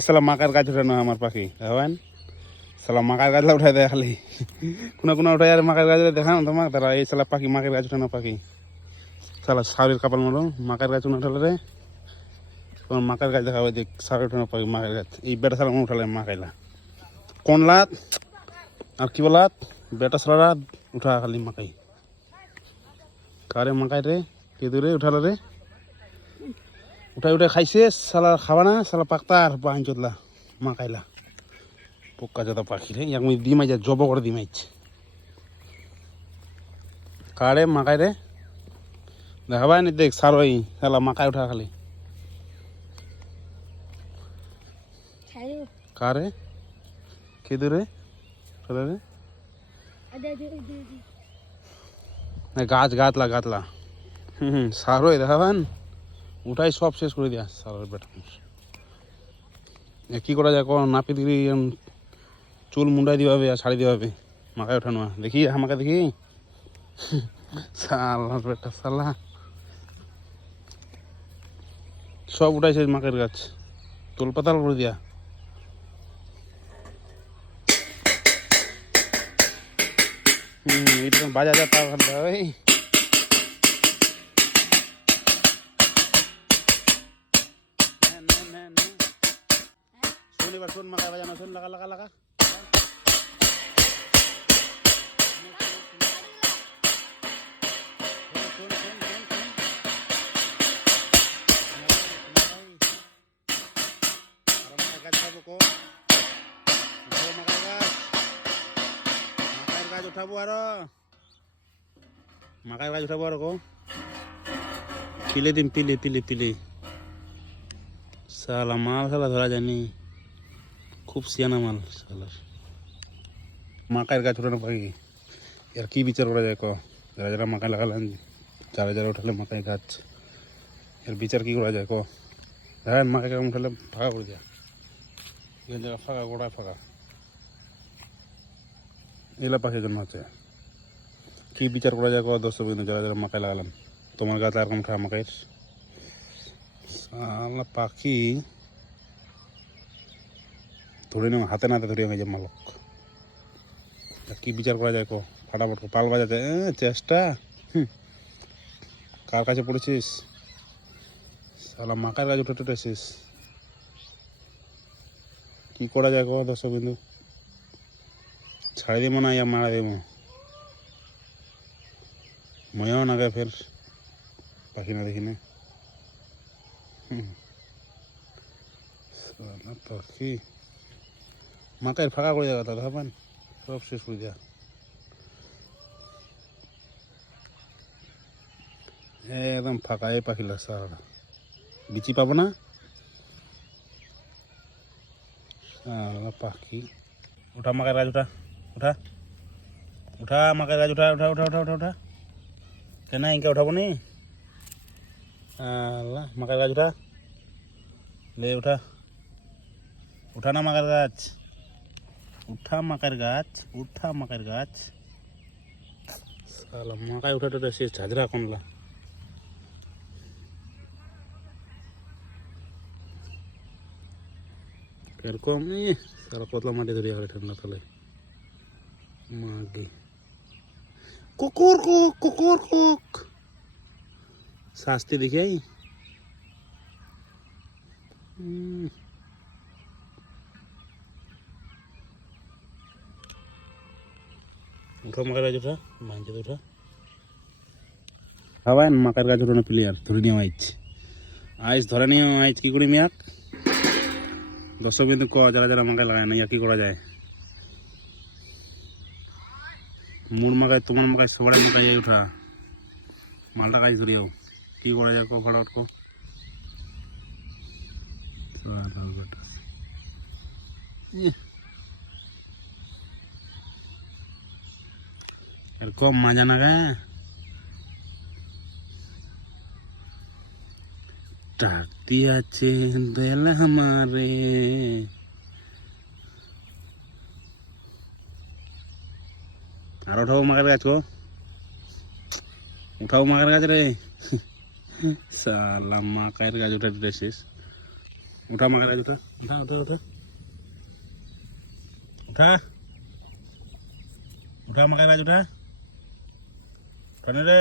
সালা মাকার গাছ উঠে না আমার পাখি হবেন সালা মাকার গাছলা উঠাই দেয় খালি কোনো কোনো উঠাই আর মাকার গাছ দেখানো তোমার তারা এই সালা পাখি মাকের গাছ উঠে না পাখি সালা সাউরির কাপাল মারো মাকার গাছ উঠালে রে তোমার মাকার গাছ দেখাবো দেখ সাউরি উঠানো পাখি মাকের গাছ এই বেটা সালা উঠালে মাকাইলা কোন লাত আর কি বলাত বেটা সালা উঠা খালি মাকাই কারে মাকাই রে কে দূরে উঠালো রে উঠাই উঠাই খাইছে সালা খাবা না সালা পাক্তার বাহিন চোদলা মাকাইলা পোকা যত পাখি রে এক মিনিট ডিমাই যা জব করে ডিমাইছে কারে মাকাই রে দেখাবাই নি দেখ সারই সালা মাকাই উঠা খালি কারে কে দূরে চলে রে গাছ গাতলা গাতলা সারই দেখাবেন উঠাই সব শেষ করে দিয়া সারের বেটা কি করা যায় কোন নাপিত চুল মুন্ডাই দিবাবে আর শাড়ি দিবাবে মাথায় ওঠানো দেখি আমাকে দেখি সালার বেটা সালা সব উঠাইছে মাকের গাছ তোল পাতাল করে দিয়া এটা বাজা যা তাও ভালো ভাই এবার শোন মাকা বাজানো শোন লাগা লাগা লাগা উঠাবো আর মাকার গাছ উঠাবো আর কো পিলে দিন পিলে পিলে পিলে সালা মাল সালা ধরা যায়নি খুব সিয়ানা মাল সালার মাকার গাছ উঠানো পাখি এর কি বিচার করা যায় ক যারা যারা মাকাই লাগালেন যারা যারা উঠালে মাকাই গাছ এর বিচার কি করা যায় ক হ্যাঁ মাকাই গাছ উঠালে ফাঁকা করে দেয় এখান জায়গা ফাঁকা গোড়ায় ফাঁকা এগুলা পাখি জন্ম হচ্ছে কি বিচার করা যায় ক দর্শক বিন্দু যারা যারা মাকাই লাগালেন তোমার গাছ আর কোন খায় মাকাইয়ের সালা পাখি ধরে নেওয়া হাতে নাতে ধরে যে মালক কি বিচার করা যায় কো ফাটাফট পাল বাজাতে চেষ্টা কার কাছে পড়েছিস সালা মাকার গাছ উঠে উঠেছিস কি করা যায় কো দর্শক বিন্দু ছাড়ি দিব না ইয়া মারা দিব ময়াও না গে ফের পাখি না দেখি না সালা পাখি মাকাইয়ের ফাঁকা করে যাওয়া তাহলে হবেন সব শেষ করে যা একদম ফাঁকা এই পাখি সারা বিচি পাবো না সারা পাখি উঠা মাকার গাছ উঠা উঠা উঠা মাকার গাছ উঠা উঠা উঠা উঠা উঠা উঠা কেন ইনকা উঠাবো নি আল্লাহ মাকার গাছ উঠা লে উঠা উঠা না মাকার গাছ উঠা মাকার গাছ উঠা মাকার গাছ সালা মাকাই উঠা টোটা সে ঝাঁঝরা কোনলা এরকম সারা কতলা মাটি ধরিয়া গেলে ঠান্ডা তলে মাগে কুকুর কুক কুকুর কুক শাস্তি দেখাই উঠো মাকার গাছ উঠা মানছে তো উঠা হবাই মাকার গাছ উঠানো প্লেয়ার ধরে নিয়ে আইচ আইস ধরে নিয়ে আইচ কি করি মিয়াক দর্শক বিন্দু ক যারা যারা মাকাই লাগায় না ইয়া কি করা যায় মোর মাকাই তোমার মাকাই সবাই মাকাই উঠা মালটা গাছ ধরিয়াও কি করা যায় ক ফটাফট কো এরকম মজা না গে ডাক দিয়াছে দিল আমারে আর উঠাও মাকার গাছ কো উঠাও মাকার গাছ রে সালা মাকার গাছ উঠা দিতেছিস উঠা মাকার গাছ উঠা উঠা উঠা উঠা উঠা উঠা মাকাই গাছ উঠা উঠানে রে